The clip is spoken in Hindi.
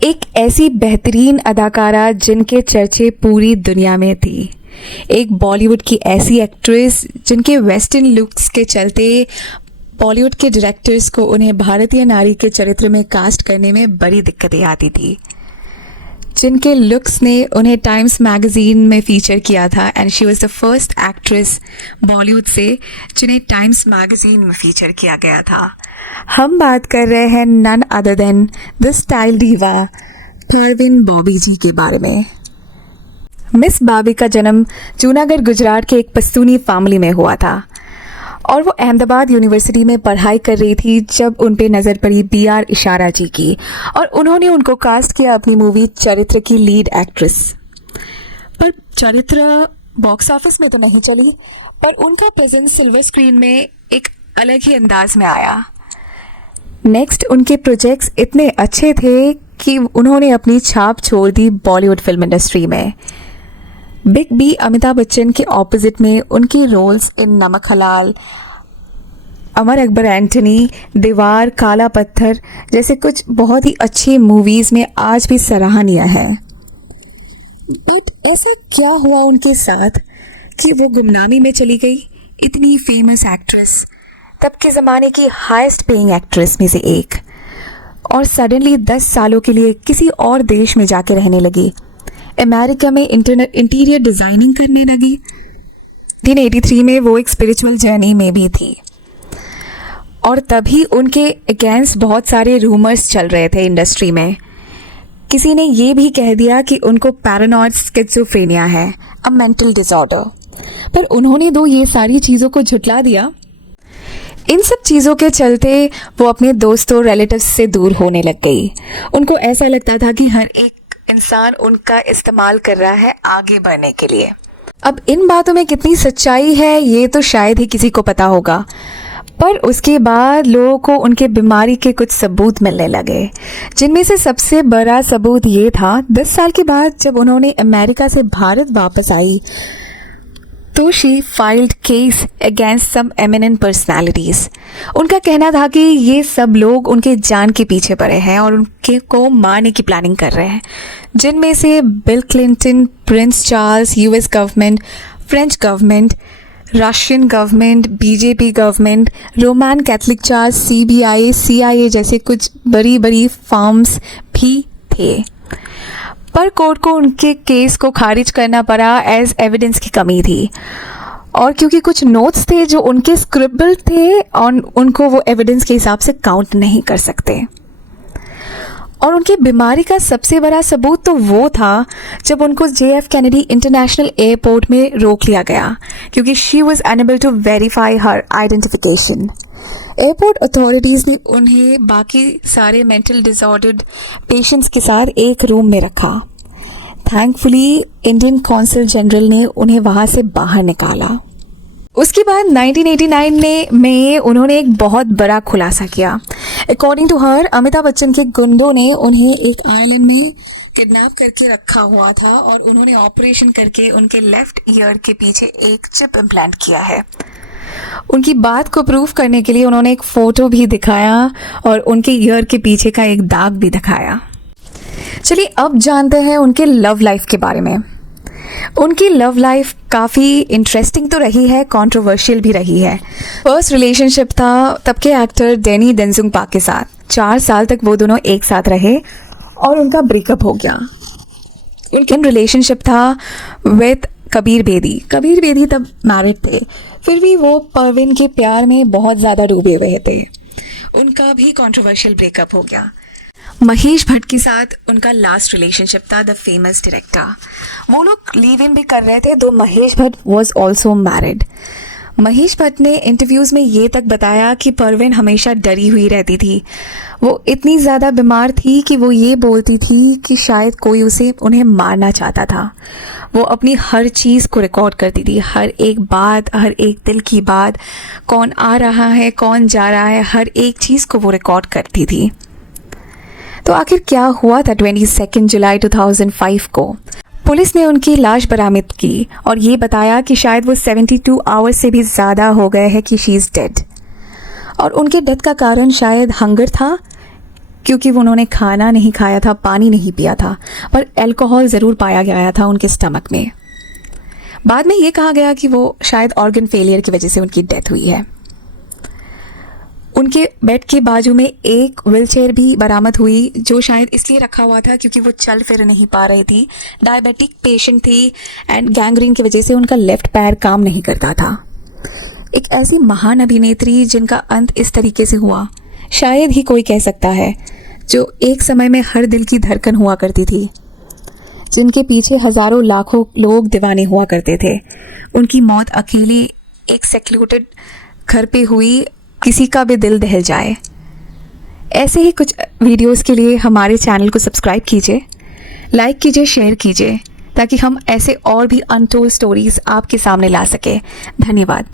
एक ऐसी बेहतरीन अदाकारा जिनके चर्चे पूरी दुनिया में थी। एक बॉलीवुड की ऐसी एक्ट्रेस जिनके वेस्टर्न लुक्स के चलते बॉलीवुड के डायरेक्टर्स को उन्हें भारतीय नारी के चरित्र में कास्ट करने में बड़ी दिक्कतें आती थी, जिनके लुक्स ने उन्हें टाइम्स मैगजीन में फीचर किया था and she was the first actress Bollywood से जिन्हें टाइम्स मैगजीन में फीचर किया गया था। हम बात कर रहे हैं none other than the style diva Parveen Babi ji के बारे में। मिस बॉबी का जन्म जूनागढ़ गुजरात के एक पश्तूनी फैमिली में हुआ था और वो अहमदाबाद यूनिवर्सिटी में पढ़ाई कर रही थी जब उन पे नज़र पड़ी BR इशारा जी की और उन्होंने उनको कास्ट किया अपनी मूवी चरित्र की लीड एक्ट्रेस। पर चरित्र बॉक्स ऑफिस में तो नहीं चली, पर उनका प्रेजेंस सिल्वर स्क्रीन में एक अलग ही अंदाज में आया। नेक्स्ट उनके प्रोजेक्ट्स इतने अच्छे थे कि उन्होंने अपनी छाप छोड़ दी बॉलीवुड फिल्म इंडस्ट्री में। बिग बी अमिताभ बच्चन के ऑपोजिट में उनकी रोल्स इन नमक हलाल, अमर अकबर एंटनी, दीवार, काला पत्थर जैसे कुछ बहुत ही अच्छी मूवीज़ में आज भी सराहनीय है। बट ऐसा क्या हुआ उनके साथ कि वो गुमनामी में चली गई? इतनी फेमस एक्ट्रेस, तब के ज़माने की हाईएस्ट पेइंग एक्ट्रेस में से एक, और सडनली 10 सालों के लिए किसी और देश में जाके रहने लगी। अमेरिका में इंटीरियर डिज़ाइनिंग करने लगी। 1983 में वो एक स्पिरिचुअल जर्नी में भी थी और तभी उनके अगेंस्ट बहुत सारे रूमर्स चल रहे थे इंडस्ट्री में। किसी ने ये भी कह दिया कि उनको पैरानॉइड स्किज़ोफ्रेनिया है, अ मेंटल डिसऑर्डर, पर उन्होंने तो ये सारी चीज़ों को झुटला दिया। इन सब चीज़ों के चलते वो अपने दोस्तों रिलेटिव्स से दूर होने लग गई। उनको ऐसा लगता था कि हर एक इंसान उनका इस्तेमाल कर रहा है आगे बढ़ने के लिए। अब इन बातों में कितनी सच्चाई है ये तो शायद ही किसी को पता होगा, पर उसके बाद लोगों को उनके बीमारी के कुछ सबूत मिलने लगे, जिनमें से सबसे बड़ा सबूत ये था 10 साल के बाद जब उन्होंने अमेरिका से भारत वापस आई तो she filed case against some eminent personalities. उनका कहना था कि ये सब लोग उनके जान के पीछे पड़े हैं और उनके को मारने की प्लानिंग कर रहे हैं, जिनमें से bill Clinton, Prince Charles, US government, French government, Russian government, BJP government, Roman Catholic church, CBI, CIA जैसे कुछ बड़ी बड़ी फर्म्स भी थे। पर कोर्ट को उनके केस को खारिज करना पड़ा एज एविडेंस की कमी थी, और क्योंकि कुछ नोट्स थे जो उनके स्क्रिबल थे और उनको वो एविडेंस के हिसाब से काउंट नहीं कर सकते। और उनकी बीमारी का सबसे बड़ा सबूत तो वो था जब उनको JF कैनेडी इंटरनेशनल एयरपोर्ट में रोक लिया गया क्योंकि she was unable to verify her identification. Airport authorities ने उन्हें बाकी सारे मेंटल डिसऑर्डर्ड पेशेंट्स के साथ एक रूम में रखा। थैंकफुली इंडियन कौंसल जनरल ने उन्हें वहाँ से बाहर निकाला। उसके बाद 1989 में उन्होंने एक बहुत बड़ा खुलासा किया। According to her, Amitabh Bachchan के गुंडों ने उन्हें एक आइलैंड में किडनैप करके रखा हुआ था और उन्होंने ऑपरेशन करके उनके लेफ्ट ईयर के पीछे एक चिप इम्प्लांट किया है। उनकी बात को प्रूव करने के लिए उन्होंने एक फ़ोटो भी दिखाया और उनके ईयर के पीछे का एक दाग भी दिखाया। चलिए अब जानते हैं उनके लव लाइफ के बारे में। उनकी लव लाइफ काफ़ी इंटरेस्टिंग तो रही है, कंट्रोवर्शियल भी रही है। फर्स्ट रिलेशनशिप था तब के एक्टर डैनी डेंजुंगपा के साथ। 4 साल तक वो दोनों एक साथ रहे और उनका ब्रेकअप हो गया। उनका रिलेशनशिप था विद कबीर बेदी। कबीर बेदी तब मैरिड थे, फिर भी वो परवीन के प्यार में बहुत ज़्यादा डूबे हुए थे। उनका भी कंट्रोवर्शियल ब्रेकअप हो गया। महेश भट्ट के साथ उनका लास्ट रिलेशनशिप था, द फेमस डायरेक्टर। वो लोग लिव इन भी कर रहे थे, दो Mahesh Bhatt was also married. Mahesh Bhatt ने इंटरव्यूज़ में ये तक बताया कि परवीन हमेशा डरी हुई रहती थी। वो इतनी ज़्यादा बीमार थी कि वो ये बोलती थी कि शायद कोई उन्हें मारना चाहता था। वो अपनी हर चीज़ को रिकॉर्ड करती थी, हर एक बात, हर एक दिल की बात, कौन आ रहा है, कौन जा रहा है, हर एक चीज़ को वो रिकॉर्ड करती थी। तो आखिर क्या हुआ था 22 जुलाई 2005 को? पुलिस ने उनकी लाश बरामद की और ये बताया कि शायद वो 72 आवर्स से भी ज़्यादा हो गए हैं कि शी इज़ डेड, और उनके डेथ का कारण शायद हंगर था क्योंकि वो उन्होंने खाना नहीं खाया था, पानी नहीं पिया था, पर अल्कोहल ज़रूर पाया गया था उनके स्टमक में। बाद में ये कहा गया कि वो शायद ऑर्गन फेलियर की वजह से उनकी डेथ हुई है। उनके बेड के बाजू में एक व्हीलचेयर भी बरामद हुई, जो शायद इसलिए रखा हुआ था क्योंकि वो चल फिर नहीं पा रही थी, डायबिटिक पेशेंट थी एंड गैंग्रीन की वजह से उनका लेफ्ट पैर काम नहीं करता था। एक ऐसी महान अभिनेत्री जिनका अंत इस तरीके से हुआ, शायद ही कोई कह सकता है, जो एक समय में हर दिल की धड़कन हुआ करती थी, जिनके पीछे हज़ारों लाखों लोग दीवाने हुआ करते थे। उनकी मौत अकेली एक सेक्लूटेड घर पे हुई, किसी का भी दिल दहल जाए। ऐसे ही कुछ वीडियोस के लिए हमारे चैनल को सब्सक्राइब कीजिए, लाइक कीजिए, शेयर कीजिए, ताकि हम ऐसे और भी अनटोल्ड स्टोरीज आपके सामने ला सके। धन्यवाद।